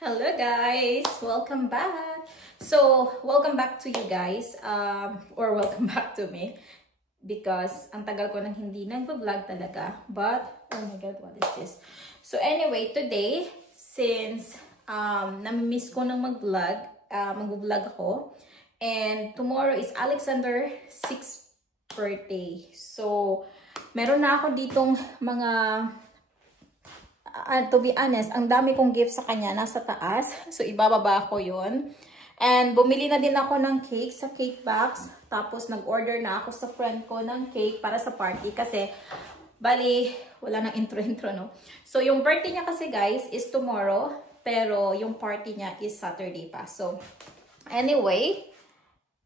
Hello guys! Welcome back! So, welcome back to you guys. Or welcome back to me. Because ang tagal ko nang hindi nag-vlog talaga. But, oh my god, what is this? So anyway, today, since namimiss ko nang mag-vlog, mag-vlog ako. And tomorrow is Alexander 6th birthday. So, meron na ako ditong mga... to be honest, ang dami kong gift sa kanya nasa taas. So, ibababa ko yun. And, bumili na din ako ng cake sa cake box. Tapos, nag-order na ako sa friend ko ng cake para sa party. Kasi, bali, wala nang intro-intro, no? So, yung birthday niya kasi, guys, is tomorrow. Pero, yung party niya is Saturday pa. So, anyway,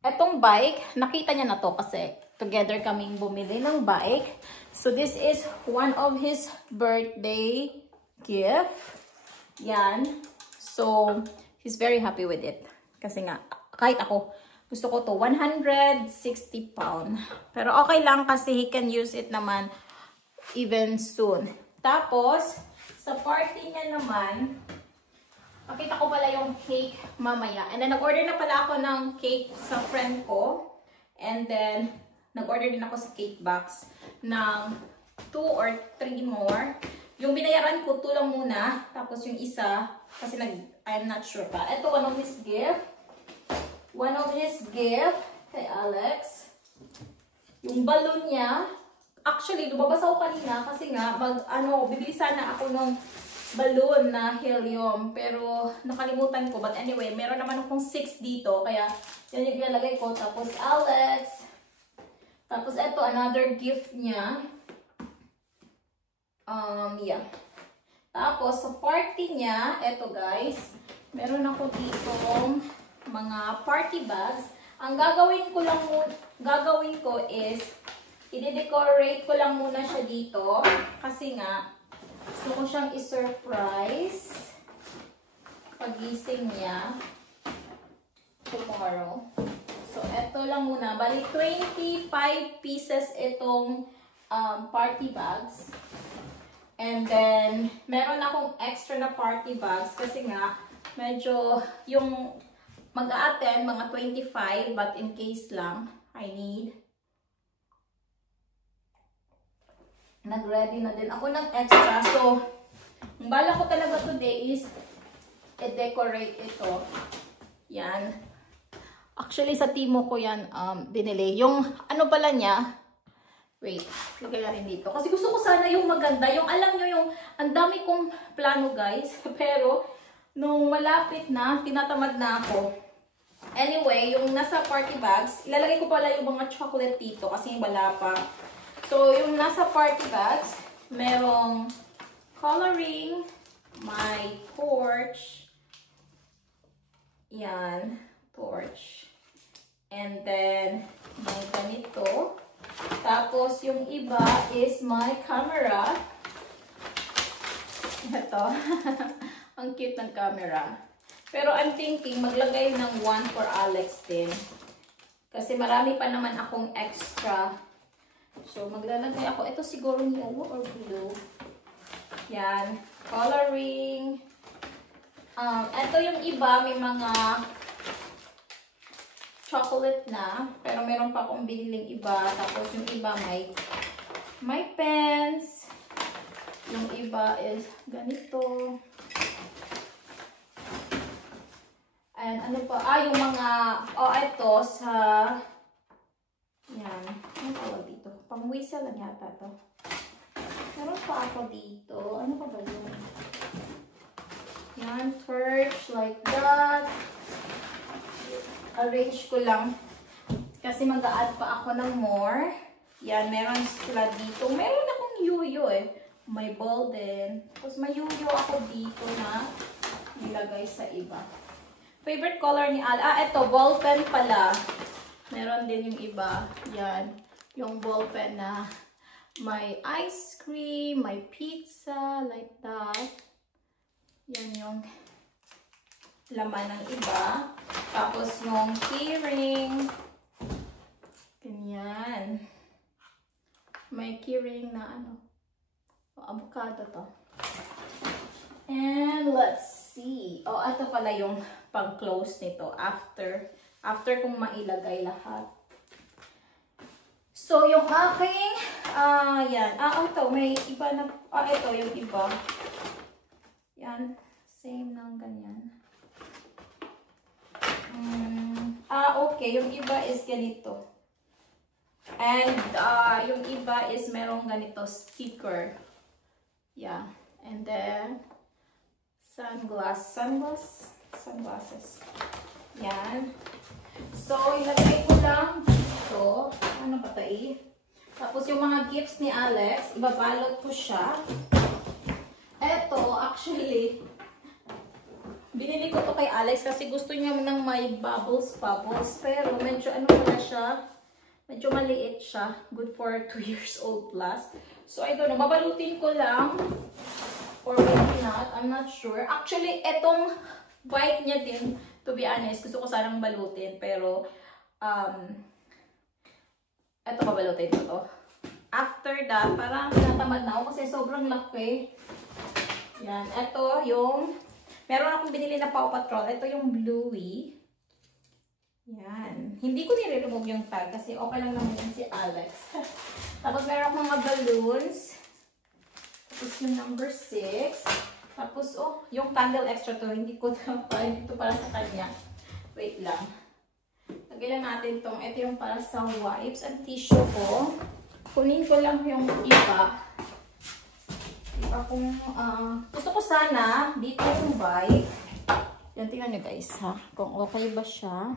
etong bike, nakita niya na to kasi together kaming bumili ng bike. So, this is one of his birthday gift. Yan. So, he's very happy with it. Kasi nga, kahit ako, gusto ko to 160 pound. Pero okay lang kasi he can use it naman even soon. Tapos, sa party niya naman, pakita ko pala yung cake mamaya. And then, nag-order na pala ako ng cake sa friend ko. And then, nag-order din ako sa cake box ng 2 or 3 more. Yung binayaran ko, 2 lang muna. Tapos yung isa, kasi I'm not sure pa. Ito, one of his gift. One of his gift kay Alex. Yung balloon niya. Actually, lumabas ako kanina kasi nga, bibili sana ako ng balloon na helium. Pero, nakalimutan ko. But anyway, meron naman akong 6 dito. Kaya, yan yung ilalagay ko. Tapos, Alex. Tapos, ito, another gift niya. Yeah. Tapos, sa party niya, eto guys, meron ako ditong mga party bags. Ang gagawin ko is, i-decorate ko lang muna siya dito. Kasi nga, gusto ko siyang i-surprise pagising niya tomorrow. So, eto lang muna. Bali, 25 pieces itong party bags. And then, meron akong extra na party bags kasi nga, medyo yung mag-a-attend, mga 25, but in case lang, I need. Nag-ready na din ako ng extra. So, ang bala ko talaga today is i-decorate ito. Yan. Actually, sa Timo ko yan binili. Yung ano pala niya, wait, lagay na rin dito. Kasi gusto ko sana yung maganda. Yung alam nyo yung, ang dami kong plano guys. Pero, nung malapit na, tinatamad na ako. Anyway, yung nasa party bags, ilalagay ko pala yung mga chocolate dito kasi wala pa. So, yung nasa party bags, merong coloring, my torch. Yan, torch. And then, may ganito. Tapos, yung iba is my camera. Ito. Ang cute ng camera. Pero I'm thinking, maglagay ng one for Alex din. Kasi marami pa naman akong extra. So, maglalagay ako. Ito siguro yellow or blue. Yan. Coloring. Ito yung iba, may mga chocolate na, pero meron pa akong biniling iba. Tapos yung iba may pens. Yung iba is ganito. And ano pa? Yung mga, ito sa, yan. Ano tawag dito? Pang-whistle lang yata to. Meron pa ako dito. Ano pa ba yun? Yan, torch, like that. Arrange ko lang. Kasi mag-a-add pa ako ng more. Yan, meron sila dito. Meron akong yuyo eh. May ball din. Tapos may yuyo ako dito na nilagay sa iba. Favorite color ni Al. Ito, ball pen pala. Meron din yung iba. Yan. Yung ball pen na may ice cream, may pizza, like that. Yan yung laman ng iba. Tapos yung keyring. Ganyan. May keyring na avocado to. And let's see. Oh, ito pala yung pang-close nito after kong mailagay lahat. So, yung aking, yan. Ito, may iba na, ito yung iba. Yan, same lang ganyan. Okay, yung iba is ganito. And, yung iba is merong ganito, sticker. Yeah, and then, sunglasses. Yan. So, ilagay ko lang dito. Ano ba tayo? Tapos, yung mga gifts ni Alex, ibabalot ko siya. Eto, actually, binili ko to kay Alex kasi gusto niya ng may bubbles. Pero, medyo ano pala siya, medyo maliit siya. Good for 2 years old plus. So, I don't know, babalutin ko lang. Or maybe not, I'm not sure. Actually, etong bike niya din, to be honest, gusto ko sanang balutin. Pero, eto babalutin ko to. After that, parang tinatamad na ako kasi sobrang laki. Yan, eto yung, meron akong binili na Paw Patrol. Ito yung Bluey. Yan. Hindi ko nire-remove yung tag kasi okay lang naman yun si Alex. Tapos meron akong mga balloons. Tapos yung number 6. Tapos, yung candle extra to. Hindi ko ito para sa kanya. Wait lang. Lagay lang natin tong. Ito yung para sa wipes and tissue ko. Kunin ko lang yung iba. Iba kung, gusto ko sana, dito yung bike. Yan, tingnan nyo guys ha. Kung okay ba siya.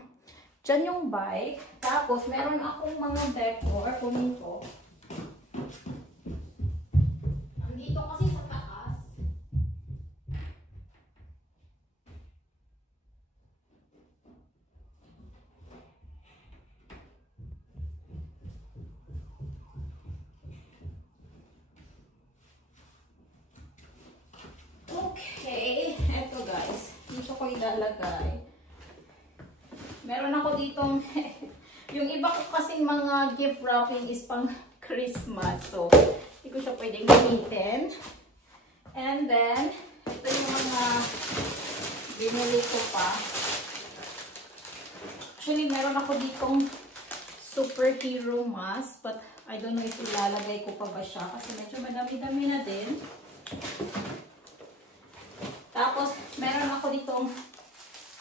Diyan yung bike. Tapos, meron akong mga decor. Kunin ko. Andito kasi sa taas. Okay. Eto guys. Dito ko ilalagay. Meron ako ditong, yung iba ko kasing mga gift wrapping is pang Christmas. So, hindi ko siya pwedeng gamitin. And then, ito yung mga binili ko pa. Actually, meron ako ditong superhero mask. But, I don't know if ilalagay ko pa ba siya. Kasi medyo madami-dami na din. Tapos, meron ako ditong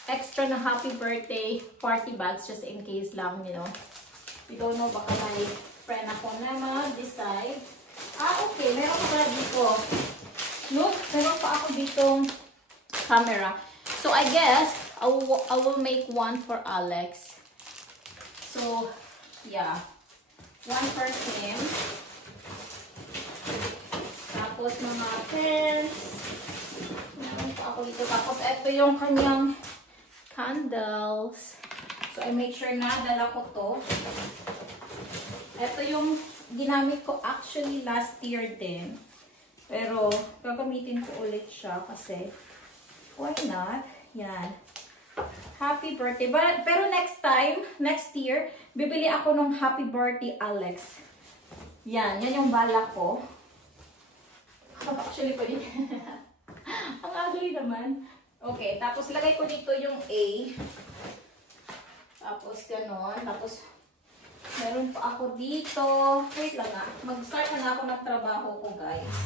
extra na happy birthday party bags just in case lang, you know. We don't know, baka may friend ako na mag-decide. Okay. Meron ko pala dito. Look, meron pa ako ditong camera. So, I guess, I will make one for Alex. So, yeah. One for him. Tapos, mga pens. Meron pa ako dito. Tapos, ito yung kanyang candles. So, I make sure na dala ko to. Ito yung ginamit ko actually last year din. Pero, gagamitin ko ulit siya kasi why not? Yan. Happy birthday. Pero next year, bibili ako ng happy birthday Alex. Yan. Yan yung balak ko. Actually, pwede. Ang ugly naman. Okay, tapos lagay ko dito yung A. Tapos ganon. Tapos meron pa ako dito. Wait lang ah. Mag-start na ako ng trabaho ko guys.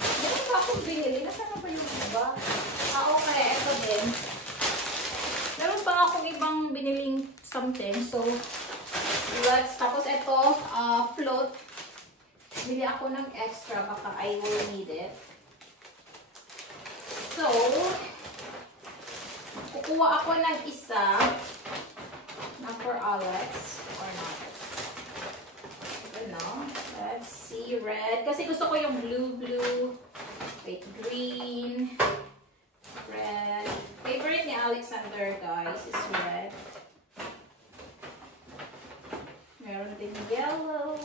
Meron pa akong binili. Nasaan na ba yung iba? Okay. Ito din. Meron pa akong ibang biniling something. So, tapos ito, float. Bili ako ng extra. Baka I will need it. So, kukuha ako ng isa na for Alex or not. Ano? Let's see. Red. Kasi gusto ko yung blue. Wait, green. Red. Favorite ni Alexander, guys, is red. Meron din yellow.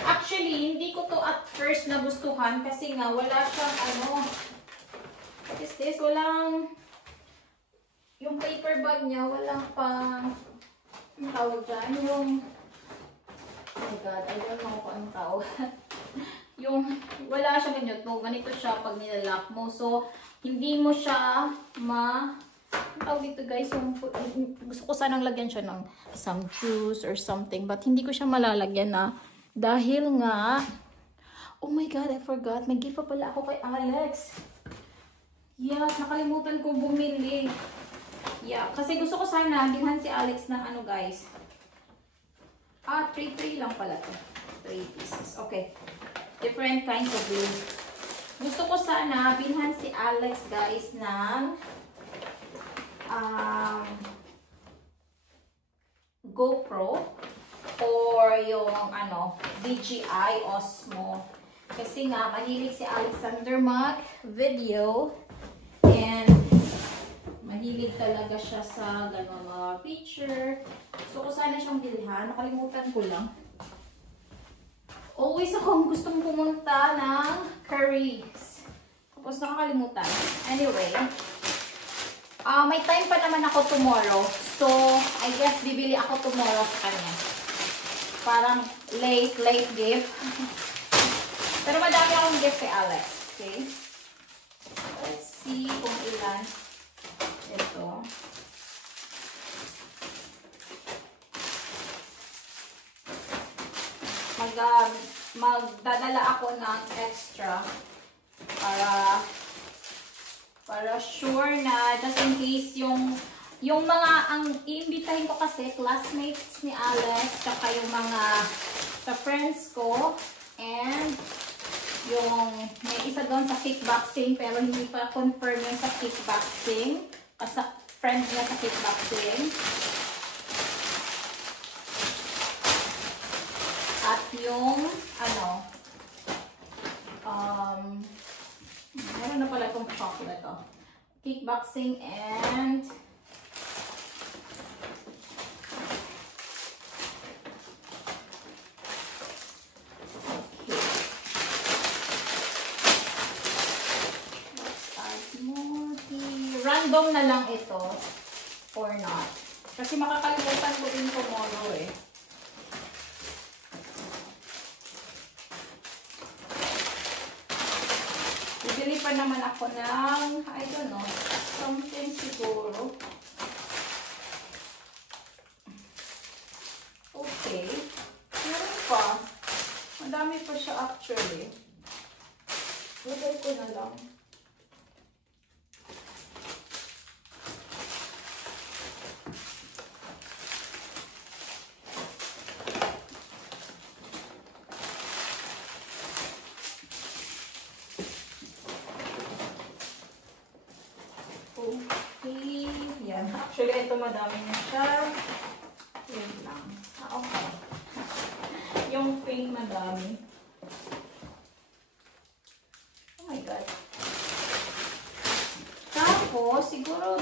Actually, hindi ko to at first nagustuhan kasi nga wala siyang what is this? Walang, yung paper bag niya, walang pang, ang tawag dyan, yung, oh my god, I don't know kung anong tawag. yung wala siya ganyan to. Ganito siya pag nilalak mo. So, hindi mo siya tawag dito guys, yung, gusto ko sanang lagyan siya ng some juice or something. But hindi ko siya malalagyan na dahil nga, oh my god, I forgot. May gift pa pala ako kay Alex. Yeah, nakalimutan kong bumili. Yeah, kasi gusto ko sana bilhan si Alex ng ano guys. 3 lang pala to. 3 pieces. Okay. Different kinds of glue. Gusto ko sana bilhan si Alex guys ng GoPro or yung DJI Osmo. Kasi nga, mahilig si Alexander mag-video and mahilig talaga siya sa gano'n mga picture. So, kung sana siyang bilhan, nakalimutan ko lang. Always akong gustong pumunta ng Curry's. Tapos nakakalimutan. Anyway, may time pa naman ako tomorrow. So, I guess bibili ako tomorrow sa kanya. Parang late gift. Pero madami akong gift kay Alex. Okay? Let's see kung ilan. Ito. Magdadala ako ng extra para sure na just in case yung mga ang iimbitahin ko kasi classmates ni Alex tsaka yung mga sa friends ko and yung may isa doon sa kickboxing pero hindi pa confirm yung sa kickboxing kasi friend niya sa kickboxing. At yung meron na pala itong chocolate kickboxing and random na lang ito or not. Kasi makakalimutan ko din tomorrow eh. Bibili pa naman ako ng, I don't know, something siguro. Okay. Meron pa. Madami pa siya actually. Lagay ko na lang. Okay. Yan. Actually, ito madami na siya. Wait lang. Okay. Yung pink madami. Oh my God. Tapos, siguro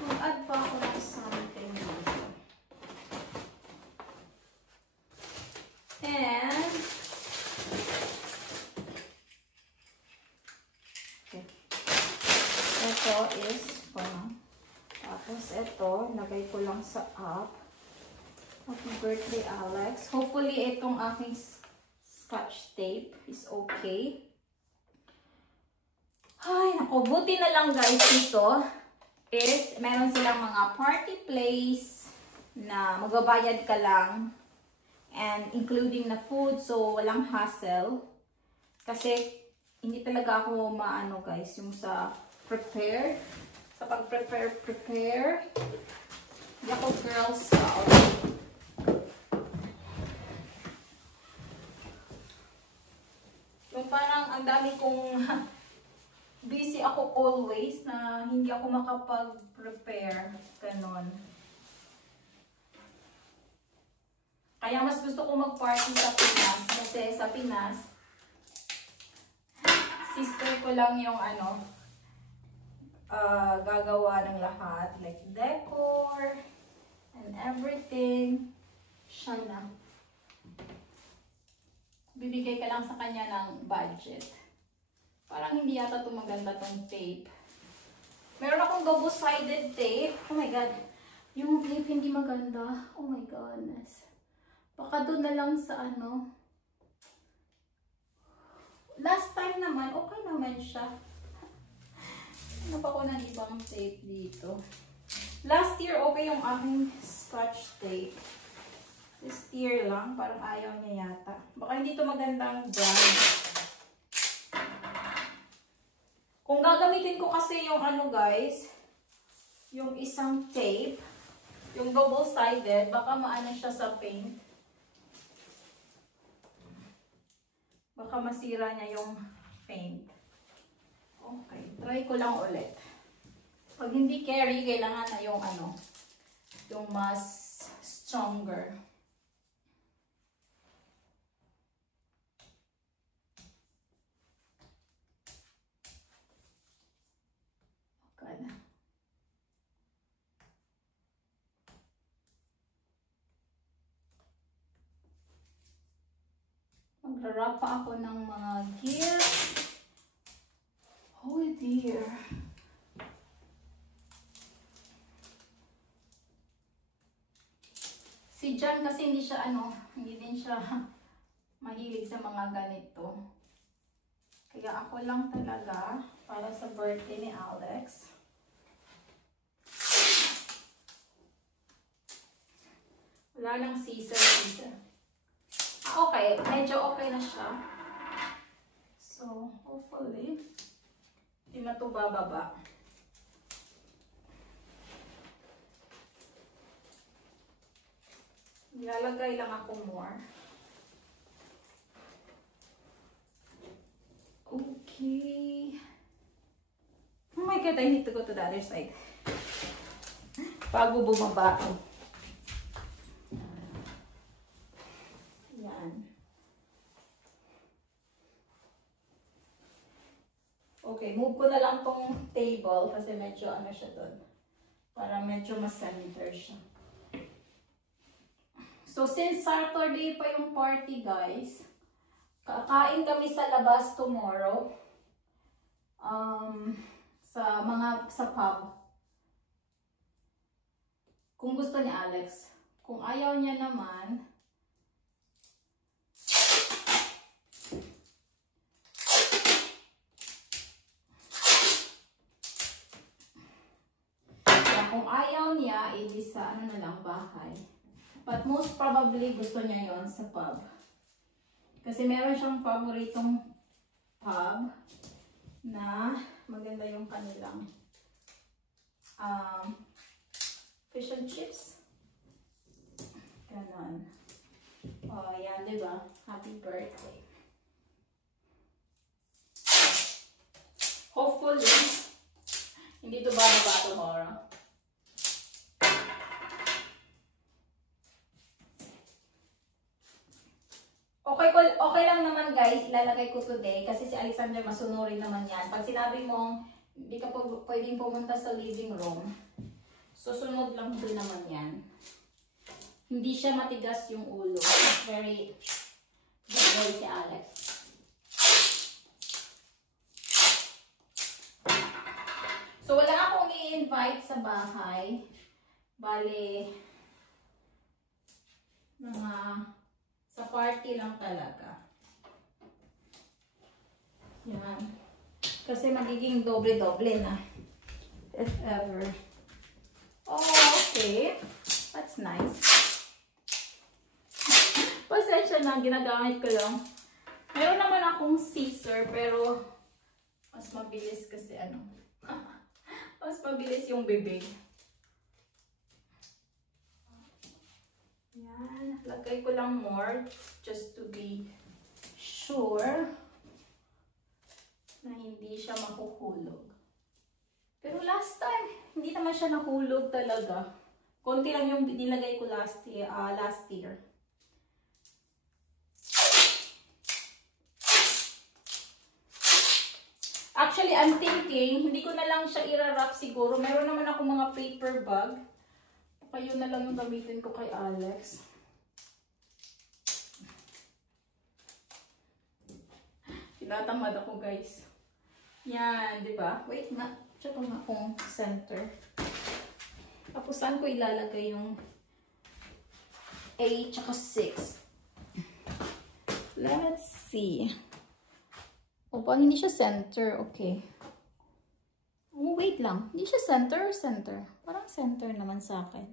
mag-add pa ako ng something dito. And ito is tapos ito, lagay ko lang sa app. Happy birthday, Alex. Hopefully, itong aking scotch tape is okay. Ay, naku. Buti na lang guys dito is meron silang mga party place na magbabayad ka lang and including na food, so walang hassle. Kasi hindi talaga ako maano guys, yung sa pag-prepare. Hindi ako Girl Scout. Yung parang ang dami kong busy ako always na hindi ako makapag-prepare. Ganon. Kaya mas gusto ko mag-party sa Pinas. Kasi sa Pinas, sister ko lang yung gagawa ng lahat. Like decor and everything. Siya na. Bibigay ka lang sa kanya ng budget. Parang hindi yata ito maganda tong tape. Meron akong double-sided tape. Oh my God. Yung tape hindi maganda. Oh my goodness. Baka doon na lang sa last time naman, okay naman siya. Ano pa ko ng ibang tape dito? Last year, okay yung aking scotch tape. This year lang, parang ayaw niya yata. Baka hindi ito magandang brand. Kung gagamitin ko kasi yung ano guys, yung isang tape, yung double-sided, baka maano siya sa paint. Baka masira niya yung paint. Okay, try ko lang ulit. Pag hindi carry, kailangan na yung ano, yung mas stronger. Okay na. Magra-wrap pa ako ng mga gifts. Oh dear. Si John kasi hindi siya hindi din siya mahilig sa mga ganito. Kaya ako lang talaga para sa birthday ni Alex. Wala nang scissor. Okay, medyo okay na siya. So, hopefully, hindi na ito bababa. Nilalagay lang ako more. Okay. Oh my God, I need to go to the other side. Bago bumaba. Okay, move ko na lang tong table kasi medyo ano siya doon. Para medyo mas center siya. So, since Saturday pa yung party, guys, kakain kami sa labas tomorrow. Sa pub. Kung gusto ni Alex. Kung ayaw niya naman, kung ayaw niya, edi sa ano na lang, bahay. But most probably, gusto niya yon sa pub. Kasi meron siyang paboritong pub na maganda yung kanilang fish and chips. Ganon. Oh, yan, diba? Happy birthday. Hopefully, hindi ito bababa tomorrow. Okay lang naman guys, ilalagay ko today kasi si Alexander masunurin naman yan. Pag sinabi mong hindi ka pwedeng pumunta sa living room, susunod lang din naman yan. Hindi siya matigas yung ulo. Very good boy si Alex. So wala akong i-invite sa bahay. Bale, sa party lang talaga. Yan. Kasi magiging doble-doble na. If ever. Oh, okay. That's nice. Pasensya na, ginagamit ko lang. Meron naman akong scissor, pero mas mabilis kasi mas mabilis yung bibig. Yan. Lagay ko lang more just to be sure na hindi siya makuhulog. Pero last time, hindi naman siya nahulog talaga. Konti lang yung nilagay ko last year. Actually, I'm thinking, hindi ko na lang siya i-wrap siguro. Meron naman ako mga paper bag. Kaya na lang yung gamitin ko kay Alex. Tinatamad ako, guys. Yan, di ba? Wait na. Tsaka nga kung center. Tapos saan ko ilalagay yung 8 tsaka 6? Let's see. O ba, hindi siya center. Okay. Oh, wait lang. Hindi siya center or center? Parang center naman sa akin.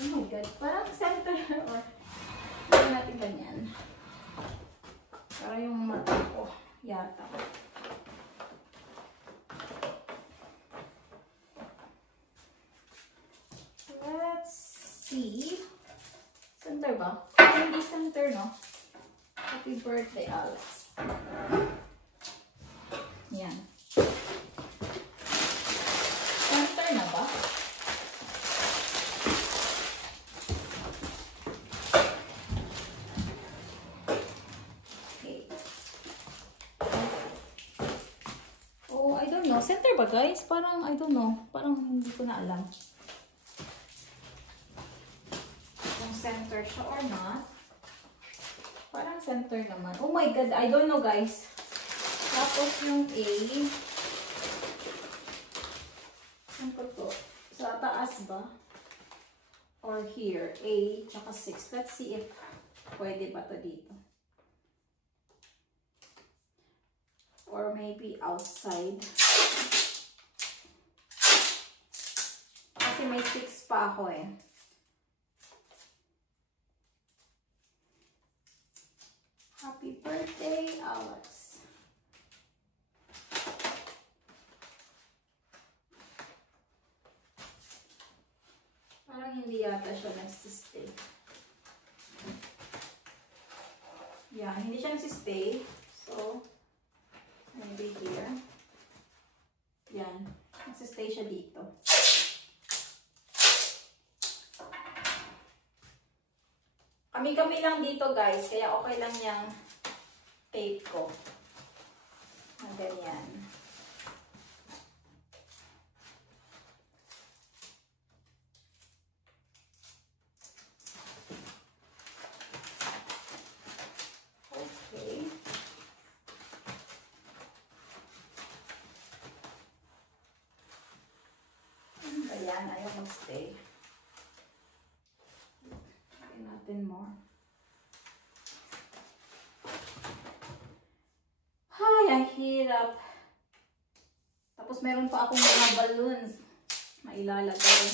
Oh my God. Parang center or... Hindi natin ganyan. Parang yung mata ko. Yata. Let's see. Center ba? Hindi center, no? Happy birthday, Alex. Yan. Center na ba? Okay. Oh, I don't know. Center ba, guys? Parang, I don't know. Parang hindi ko na alam. Kung center siya or not. Parang center naman. Oh my God, I don't know, guys. Tapos yung A. Saan ko to? Sa taas ba? Or here. A, tsaka 6. Let's see if pwede ba to dito. Or maybe outside. Kasi may 6 pa ako eh. Happy birthday, Alex. Parang hindi yata siya nagsistay. Yeah, hindi siya nagsistay. So, maybe here. Yan. Nagsistay siya dito. Kami-kami lang dito, guys. Kaya okay lang yung tape ko. Na ganyan. Okay. Ayan, ayaw mag-stay. Natin more. Ay, ang hirap. Tapos meron pa akong mga balloons na ilalagay.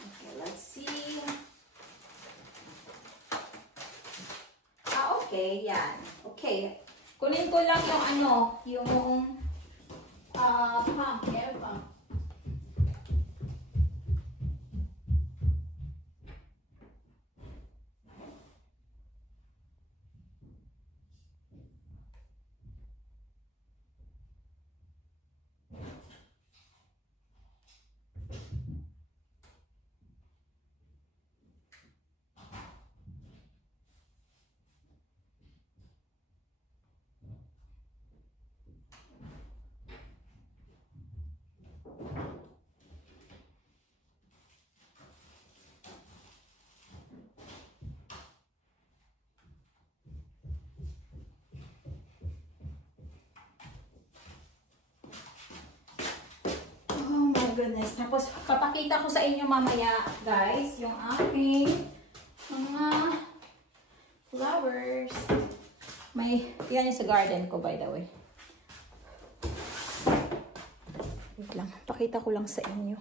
Okay, let's see. Ah, okay, yan. Okay. Kunin ko lang yung ano, yung pump, air pump. Goodness. Tapos, papakita ko sa inyo mamaya, guys, yung aking mga flowers. May, yan yung sa garden ko, by the way. Wait lang. Pakita ko lang sa inyo.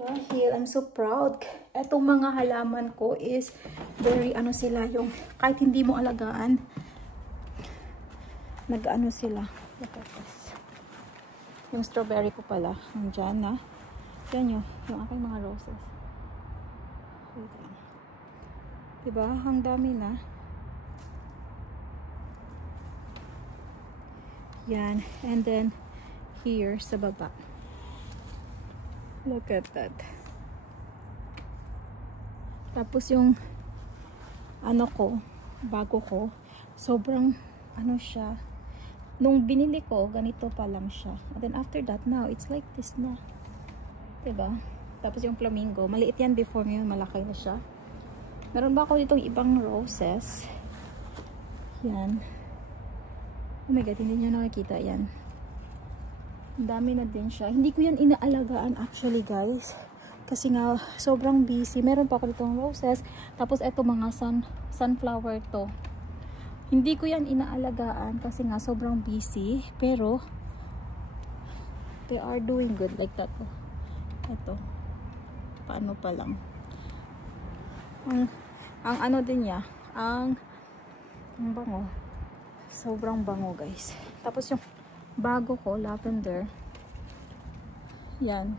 Dahil, I'm so proud. Etong mga halaman ko is very, ano sila, yung, kahit hindi mo alagaan, nag-ano sila. Look at this. Yung strawberry ko pala, nandyan na. Yan yung aking mga roses. Wait lang. Diba? Ang dami na. Yan. And then, here sa baba. Look at that. Tapos yung, ano ko, bago ko, sobrang, ano siya, nung binili ko, ganito pa lang siya. And then after that, now, it's like this na. Diba? Tapos yung flamingo, maliit yan before, ngayon malaki na siya. Meron ba ako ditong ibang roses? Yan. Oh my God, hindi nyo nakikita yan. Ang dami na din siya. Hindi ko yan inaalagaan actually, guys. Kasi nga, sobrang busy. Meron pa ako ditong roses. Tapos, eto mga sunflower to. Hindi ko yan inaalagaan kasi nga sobrang busy. Pero, they are doing good like that. Ito. Paano pa lang. Ang ano din niya, ang bango. Sobrang bango, guys. Tapos yung bago ko, lavender. Yan.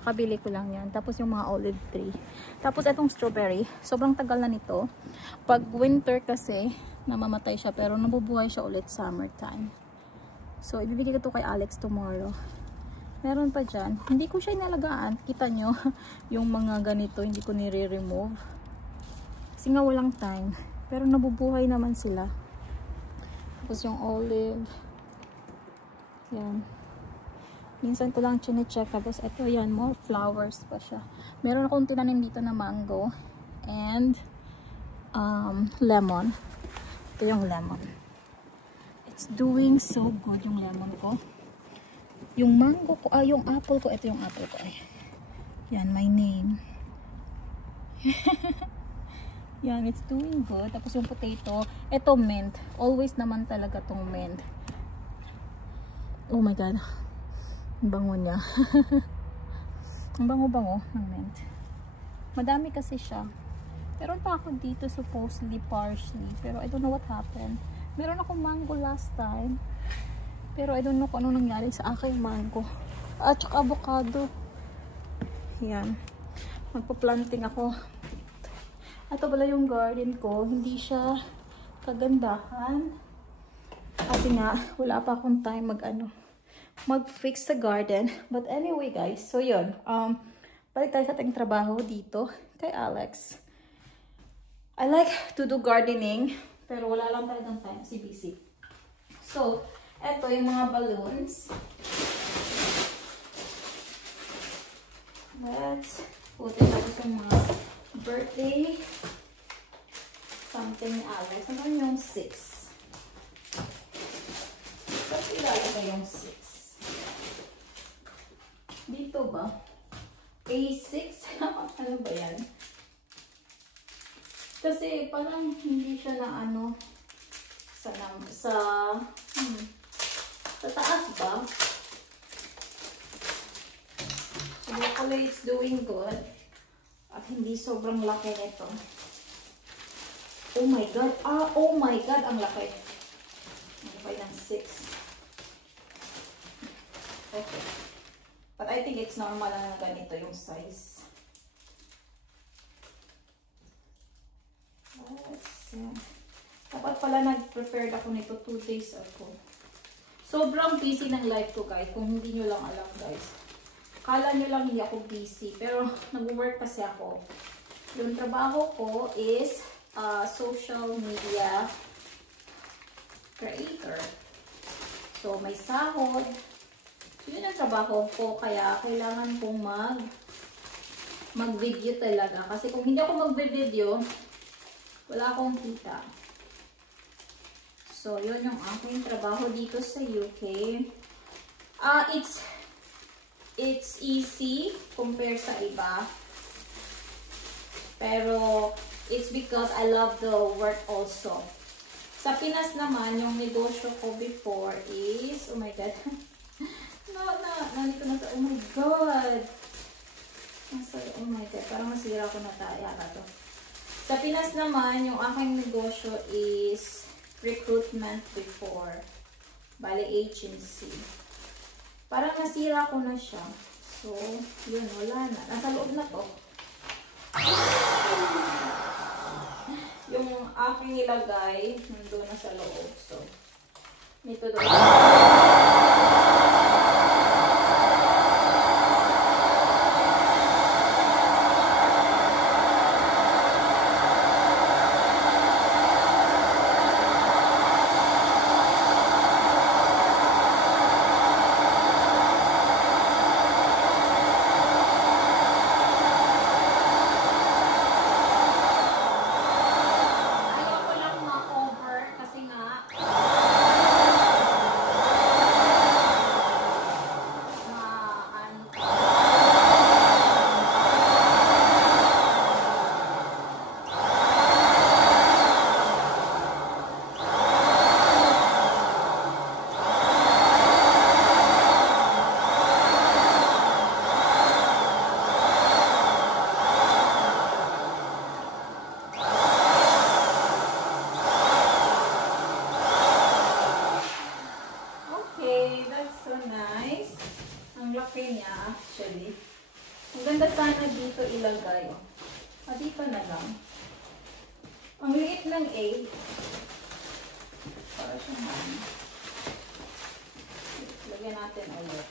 Pakabili ko lang yan. Tapos yung mga olive tree. Tapos itong strawberry, sobrang tagal na nito. Pag winter kasi, namamatay siya. Pero nabubuhay siya ulit summertime. So, ibibigay ko to kay Alex tomorrow. Meron pa dyan. Hindi ko siya inalagaan. Kita nyo, yung mga ganito, hindi ko nire-remove. Kasi nga walang time. Pero nabubuhay naman sila. Tapos yung olive. Yan. Minsan ko lang chine-check. Tapos ito yan, more flowers pa siya. Meron akong tinanim dito na mango. And lemon. Ito yung lemon. It's doing so good yung lemon ko. Yung mango ko, yung apple ko. Ito yung apple ko. Ay. Yan, my name. Yan, it's doing good. Tapos yung potato. Ito mint. Always naman talaga tong mint. Oh my god. Ang bango niya. Ang bango-bango ng mint. Madami kasi siya. Meron pa ako dito supposedly parsley. Pero I don't know what happened. Meron akong mango last time. Pero I don't know kung ano nangyari sa aking mango. At saka avocado. Yan. Magpa-planting ako. Ito pala yung garden ko. Hindi siya kagandahan. Kasi nga, wala pa akong time mag-fix sa garden. But anyway guys, so yun. Balik tayo sa ating trabaho dito kay Alex. I like to do gardening, pero wala lang talagang time si busy. So, eto yung mga balloons. Let's put it up sa mga birthday something ni Alex. Ano yung 6? Ba't ilalagay yung 6? Dito ba? A6? Ano ba yan? Kasi parang hindi siya na sa taas ba? So hopefully it's doing good. At hindi sobrang laki nito. Oh my god. Oh my god, ang laki. Ang laki ng 6. Okay. But I think it's normal na ganito yung size. Let's see. Dapat pala nag-prepared ako nito 2 days ago. Sobrang busy ng life ko guys. Kung hindi nyo lang alam guys. Kala nyo lang hindi ako busy. Pero nag-work kasi ako. Yung trabaho ko is social media creator. So may sahod. So, yun ang trabaho ko, kaya kailangan kong mag-video talaga. Kasi kung hindi ako mag-video, wala akong kita. So, yun yung aking trabaho dito sa UK. It's easy compare sa iba. Pero, it's because I love the work also. Sa Pinas naman, yung negosyo ko before is, oh my god, nandito na sa, oh my god. Oh my god, parang nasira ko na yata to. Sa Pinas naman, yung aking negosyo is recruitment before. Bale, agency. Parang nasira ko na siya. So, yun, wala na. Nasa loob na to. Yung aking nilagay, nandun na sa loob. So, nito doon. Ang ganda sana dito ilagay. Dito na lang. Ang liit ng A. Para siyang ano. Lagyan natin ulit.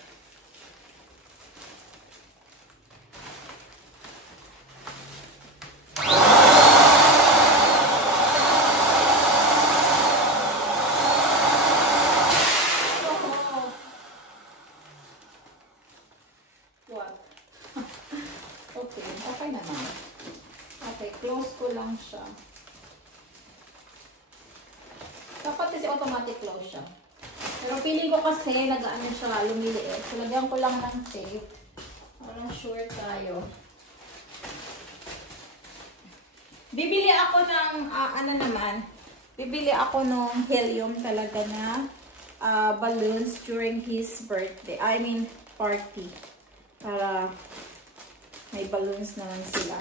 Siya. Dapat kasi automatic close siya. Pero feeling ko kasi nag-ano siya, lumiliit. So, lagyan ko lang ng tape. Parang sure tayo. Bibili ako ng, bibili ako ng helium talaga na balloons during his birthday. I mean, party. Para may balloons naman sila.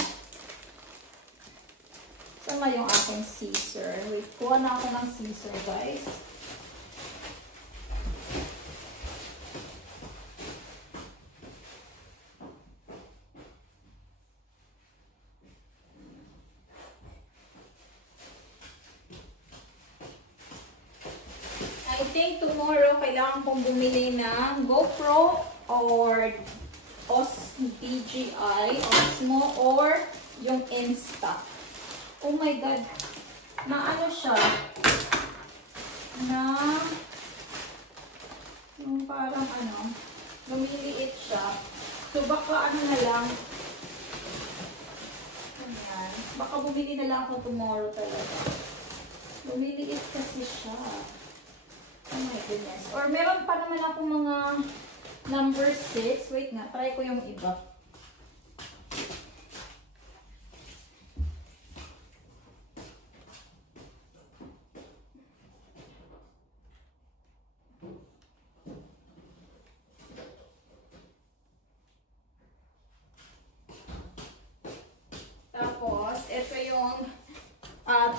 Sama yung aking scissor. Wait, kuha na ako ng scissor, guys. I think tomorrow kailangan kong bumili ng GoPro or DJI, Osmo, or yung Insta. Oh my God, na ano siya, na, yung parang ano, lumiliit siya. So baka ano na lang, ayan, baka bumili na lang ako tomorrow talaga. Lumiliit kasi siya. Oh my goodness. Or meron pa naman ako mga number 6. Wait nga, try ko yung iba.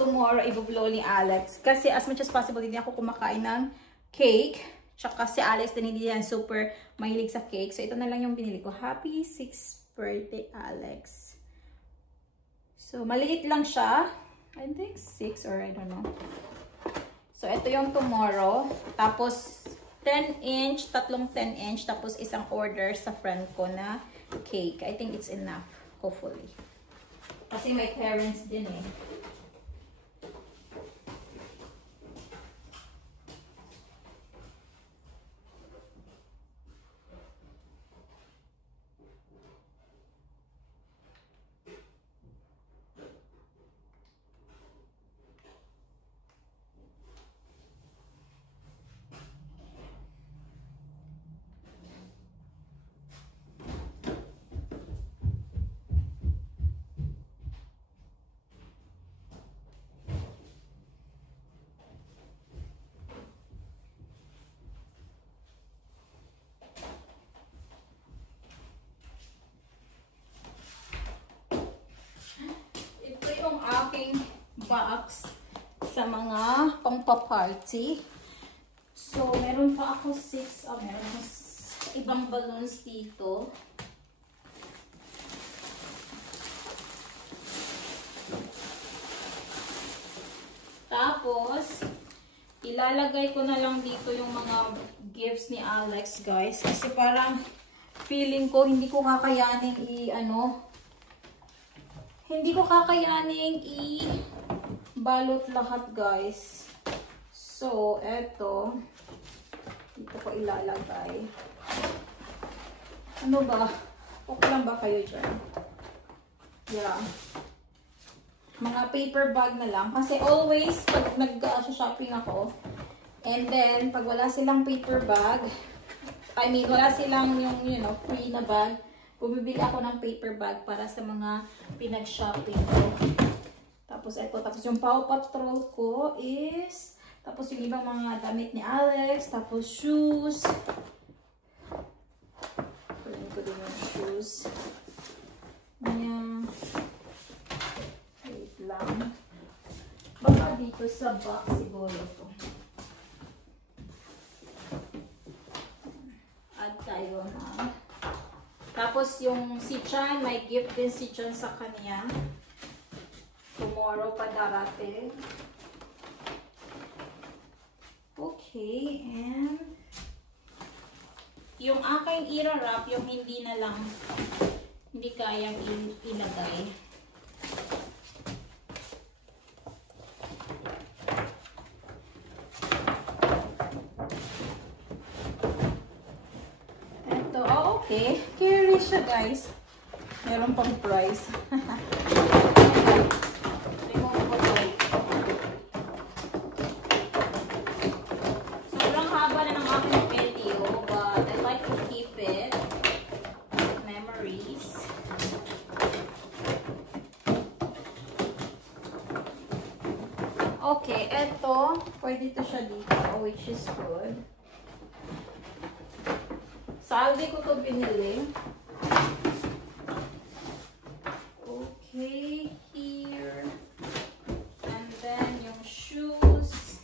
Tomorrow, i-blow ni Alex. Kasi as much as possible, hindi ako kumakain ng cake. Tsaka si Alex din hindi yan super mahilig sa cake. So, ito na lang yung binili ko. Happy 6th birthday, Alex. So, maliit lang siya. I think 6 or I don't know. So, ito yung tomorrow. Tapos, 10-inch, tatlong 10-inch. Tapos, isang order sa friend ko na cake. I think it's enough, hopefully. Kasi may parents din eh. Aking box sa mga pangpa-party. So, meron pa ako 6, meron ako ibang balloons dito. Tapos, ilalagay ko na lang dito yung mga gifts ni Alex, guys. Kasi parang feeling ko hindi ko kakayanin hindi ko kakayaning i-balot lahat, guys. So, eto. Dito ko ilalagay. Ano ba? Okay lang ba kayo dyan? Yeah. Mga paper bag na lang. Kasi always, pag nag-shopping ako, and then, pag wala silang paper bag, I mean, wala silang yung, free na bag, bumibili ako ng paper bag para sa mga pinag-shopping ko. Tapos ito, tapos yung Paw Patrol ko is, tapos yung ibang mga damit ni Alex, tapos shoes. Pulin ko din yung shoes. Ayan. Wait lang. Baka dito sa box siguro ito. Add tayo na. Tapos, yung si Chan, may gift din si Chan sa kanya. Tomorrow pa darating. Okay, and yung aking ira-wrap, yung hindi na lang, hindi kayang ilagay. Ito, oh, okay. Carry siya, guys. Meron pang price. Okay, eto, pwede to siya dito, which is good. Sa Aldi ko to binili. Okay, here. And then yung shoes.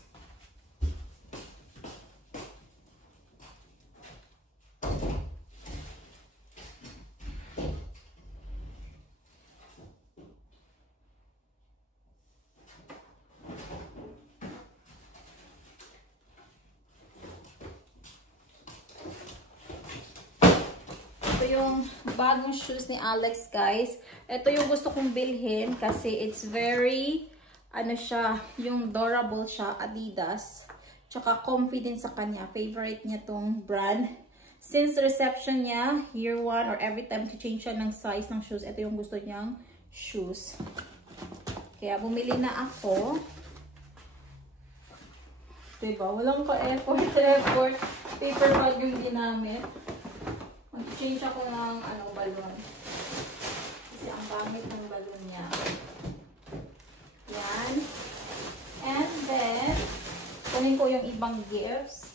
Yung bagong shoes ni Alex, guys. Ito yung gusto kong bilhin kasi it's very, ano siya, yung durable siya, Adidas. Tsaka comfy din sa kanya. Favorite niya tong brand. Since reception niya, year 1 or every time to change siya ng size ng shoes, ito yung gusto niyang shoes. Kaya bumili na ako. Diba? Walang ka-effort. Paper bag yung ginamit. Mag-change ako ng balon. Kasi ang pangit ng balon niya. Yan. And then, kunin ko yung ibang gifts.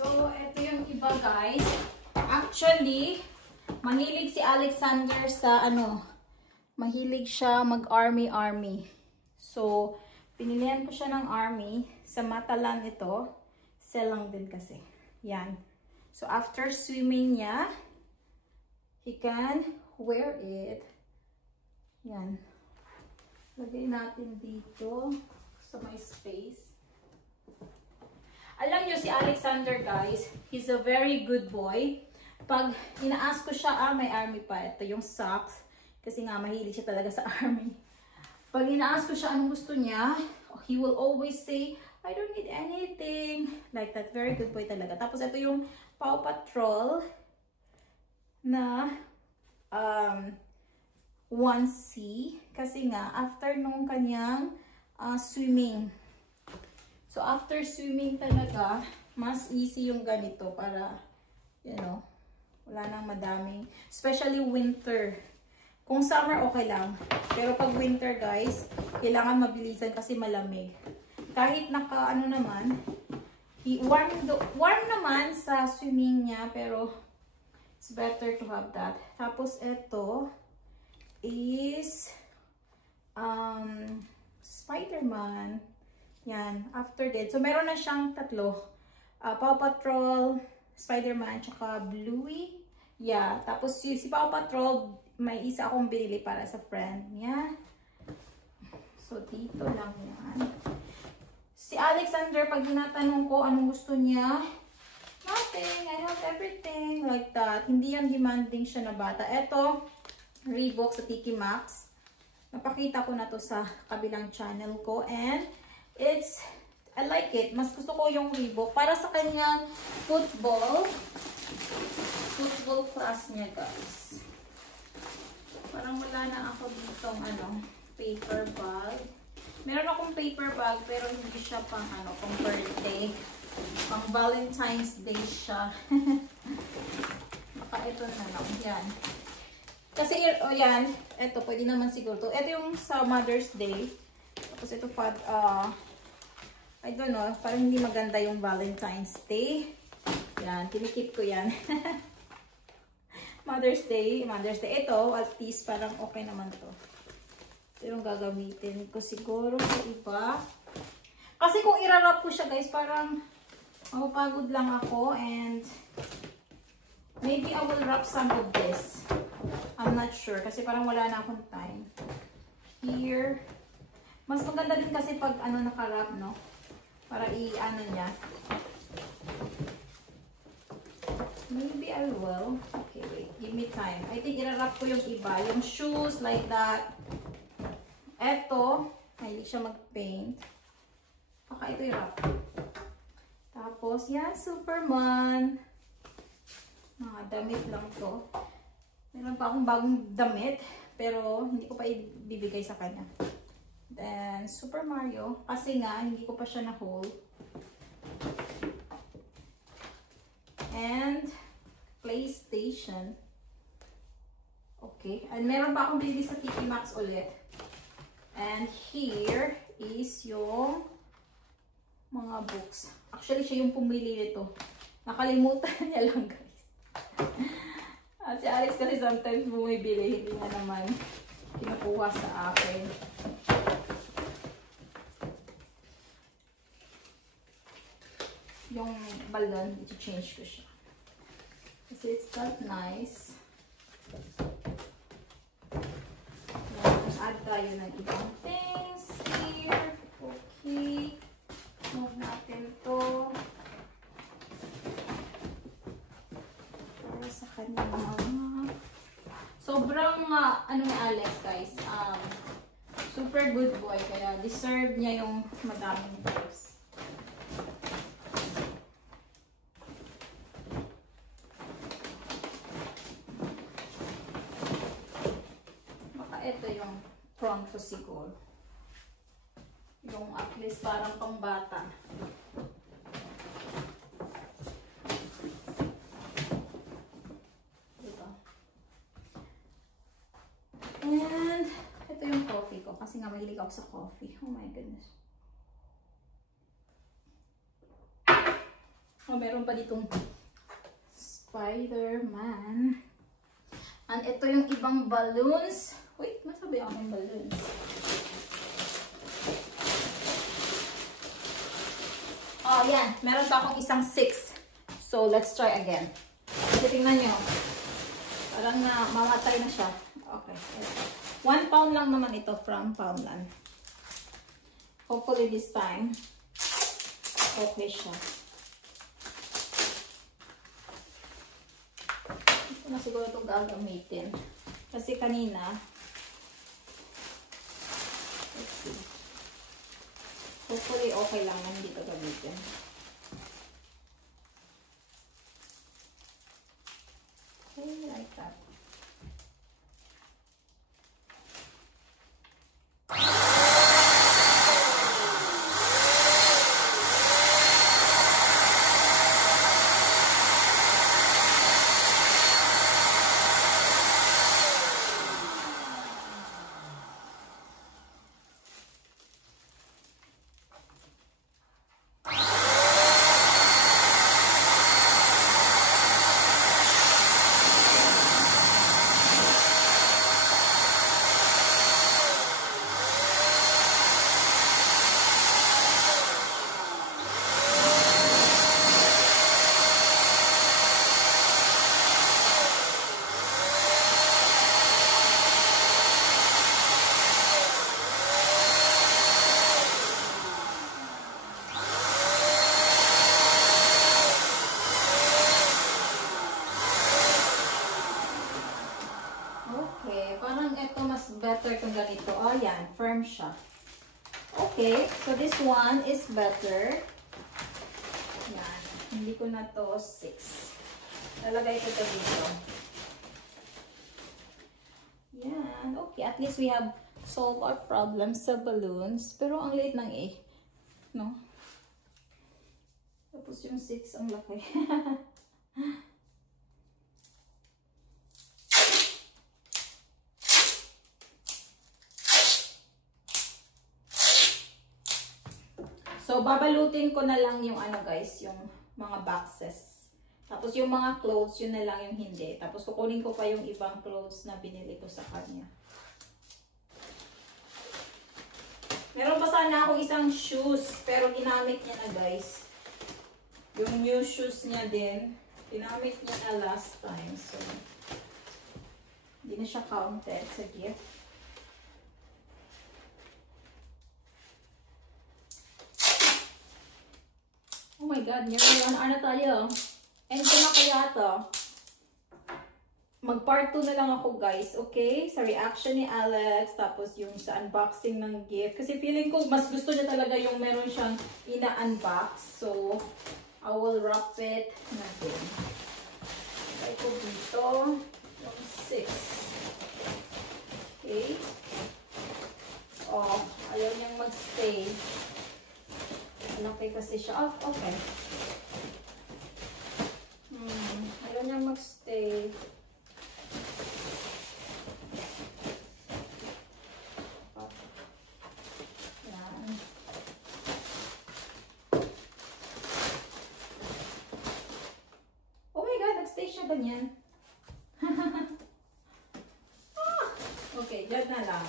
So, ito yung iba, guys. Actually, mahilig si Alexander sa mahilig siya mag-army. So, pinilihan ko siya ng army. Sa Matalan ito. Sell lang din kasi. Yan. So, after swimming niya, he can wear it. Yan. Lagay natin dito sa may space. Alam nyo si Alexander, guys, he's a very good boy. Pag ina-ask ko siya, may army pa. Ito yung socks. Kasi nga, mahilig siya talaga sa army. Pag ina-ask ko siya anong gusto niya, he will always say, I don't need anything. Like that. Very good boy talaga. Tapos ito yung Paw Patrol na 1C. Kasi nga, after nung kanyang swimming. So, after swimming talaga, mas easy yung ganito para, wala nang madaming. Especially winter. Kung summer, okay lang. Pero pag winter, guys, kailangan mabilisan kasi malamig. Kahit naman, warm naman sa swimming niya, pero it's better to have that. Tapos, ito is Spider-Man. Yan, after that. So, meron na siyang tatlo. Paw Patrol, Spider-Man, tsaka Bluey. Yeah, tapos si Paw Patrol, may isa akong binili para sa friend niya. So, dito lang yan. Si Alexander, pag tinatanong ko anong gusto niya, nothing, I have everything. Like that. Hindi yan demanding siya na bata. Ito, Reebok sa Tiki Maxx. Napakita ko na to sa kabilang channel ko. And, I like it. Mas gusto ko yung Reebok. Para sa kanyang football class niya, guys. Parang wala na ako ditong paper bag. Meron akong paper bag pero hindi siya pang pang birthday. Pang Valentine's Day siya. Baka ito na lang. Yan. Kasi, yan. Ito, pwede naman siguro to. Ito yung sa Mother's Day. Tapos ito pa, I don't know, parang hindi maganda yung Valentine's Day. Yan, kinikip ko yan. Mother's Day. Ito, at least parang okay naman to. Ito yung gagamitin ko siguro sa iba. Kasi kung irarap ko siya, guys, parang mapapagod lang ako and maybe I will wrap some of this. I'm not sure kasi parang wala na akong time. Here. Mas maganda din kasi pag naka-wrap, no? Para niya. Maybe I will. Okay, wait. Give me time. I think irarap ko yung iba. Yung shoes, like that. Eto. Mahilig siya mag-paint. Baka ito i-wrap. Tapos, yan. Superman. Mga damit lang to. Meron pa akong bagong damit. Pero, hindi ko pa ibibigay sa kanya. Then, Super Mario. Kasi nga, hindi ko pa siya na-hold. And, PlayStation. Okay. And meron pa akong binili sa TK Maxx ulit. And here is yung mga books. Actually, siya yung pumili nito. Nakalimutan niya lang, guys. Si Alex kasi sometimes bumibili. Hindi na naman kinukuha sa akin. Yung balon, i-change ko siya. Kasi it's not nice. Add tayo ng ibang things here. Okay. Move natin to. Para sa kanya mga... Sobrang, ano ni Alex, guys. Super good boy. Kaya deserve niya yung madaming things. Ito yung pronto siguro. Yung at least parang pangbata. Diba? And ito yung coffee ko. Kasi nga mahilig ako sa coffee. Oh my goodness. Oh, meron pa ditong Spider-Man. And ito yung ibang balloons. Wait, masabi ako ng balloons. Oh, yan. Meron pa akong isang 6. So, let's try again. Kasi tingnan nyo. Parang mamatay na siya. Okay. 1 pound lang naman ito from Poundland. Hopefully this time, okay siya. Ito na siguro ito gagamitin. Kasi kanina, let's see. Hopefully okay lang na hindi ito gamitin. Okay, like that. Better kung ganito. Oh, yan. Firm siya. Okay, so this one is better. Yan. Hindi ko na to 6. Lalagay ko to dito. Yan. Okay, at least we have solved our problems sa balloons. Pero ang liit ng A. No? Tapos yung 6 ang laki. So, babalutin ko na lang yung ano guys, yung mga boxes. Tapos yung mga clothes, yun na lang yung hindi. Tapos kukunin ko pa yung ibang clothes na binili ko sa kanya. Meron pa sana akong isang shoes, pero ginamit niya na guys. Yung new shoes niya din, ginamit niya na last time. So, hindi na siya counted sa gift. Oh my God, meron na tayo. And ito na kaya to. Mag-part 2 na lang ako guys, okay? Sa reaction ni Alex, tapos yung sa unboxing ng gift. Kasi feeling ko mas gusto niya talaga yung meron siyang ina-unbox. So, I will wrap it na din. Lagay ko dito yung 6. Okay? Oh, ayaw niyang mag-stay. Malaki kasi siya. Oh, okay. Ayaw niya mag-stay. Yan. Oh my God, nag-stay siya ganyan. Okay, dyan na lang.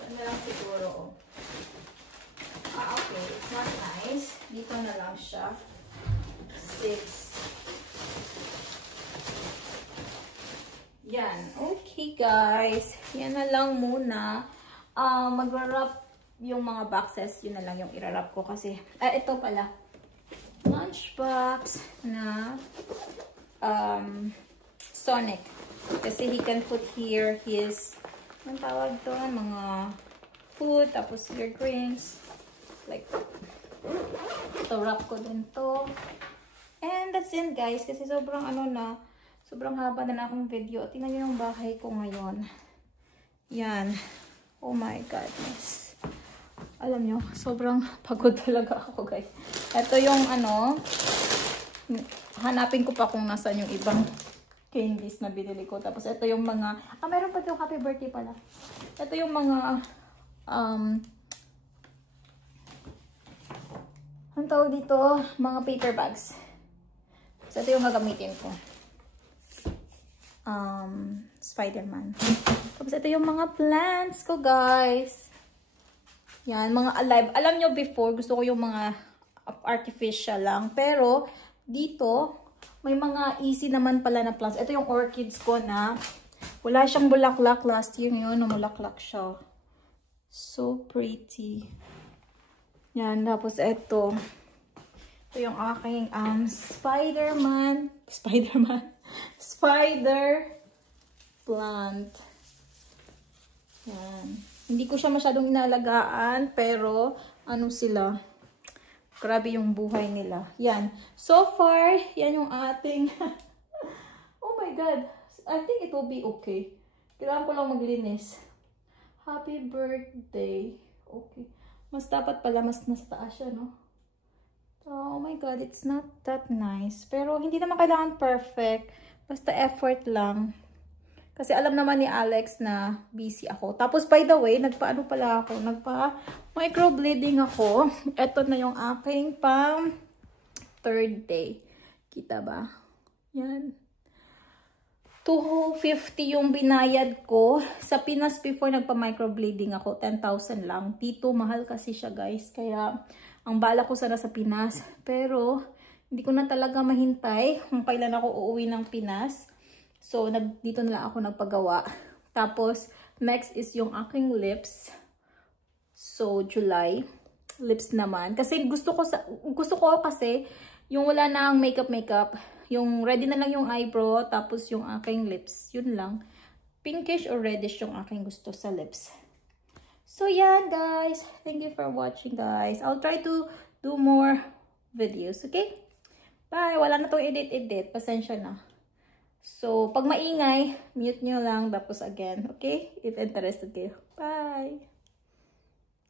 Dyan na lang siguro. Okay, it's not nice. Dito na lang siya. 6. Yan. Okay, guys. Yan na lang muna. Mag-wrap yung mga boxes. Yun na lang yung i-wrap ko kasi. Ito pala. Lunchbox na Sonic. Kasi he can put here his, anong tawag doon? Mga food. Tapos your drinks. Like, ito wrap ko din to. And that's it guys. Kasi sobrang ano na, sobrang haba na akong video. Tingnan nyo yung bahay ko ngayon. Yan. Oh my goodness. Alam nyo, sobrang pagod talaga ako guys. Ito yung ano, hanapin ko pa kung nasan yung ibang candies na binili ko. Tapos ito yung mga, meron pa yung happy birthday pala. Ito yung mga, ang tawag dito, mga paper bags. So, ito yung gagamitin ko. Spider-Man. Tapos, ito yung mga plants ko, guys. Yan, mga alive. Alam nyo, before, gusto ko yung mga artificial lang. Pero, dito, may mga easy naman pala na plants. Ito yung orchids ko na wala siyang bulaklak. Last year yun, namulaklak siya. So pretty. Yan, tapos ito. Ito yung aking spider plant. Yan. Hindi ko siya masyadong inalagaan, pero ano sila? Grabe yung buhay nila. Yan. So far, yan yung ating oh my God. I think it will be okay. Kailangan ko lang maglinis. Happy birthday. Okay. Mas dapat pala, mas nasa taas siya, no? Oh my God, it's not that nice. Pero hindi naman kailangan perfect. Basta effort lang. Kasi alam naman ni Alex na busy ako. Tapos by the way, nagpa-ano pala ako? Nagpa-microblading ako. Ito na yung aking pang 3rd day. Kita ba? Yan. 250 yung binayad ko. Sa Pinas before nagpa-microblading ako, 10,000 lang. Dito, mahal kasi siya guys. Kaya, ang bala ko sana sa Pinas. Pero, hindi ko na talaga mahintay kung kailan ako uuwi ng Pinas. So, dito na lang ako nagpagawa. Tapos, next is yung aking lips. So, July. Lips naman. Kasi gusto ko kasi, yung wala na ang makeup. Yung ready na lang yung eyebrow, tapos yung aking lips. Yun lang. Pinkish or reddish yung aking gusto sa lips. So, yan, guys. Thank you for watching, guys. I'll try to do more videos, okay? Bye! Wala na tong edit-edit. Pasensya na. So, pag maingay, mute nyo lang. Tapos again, okay? If interested kayo. Bye!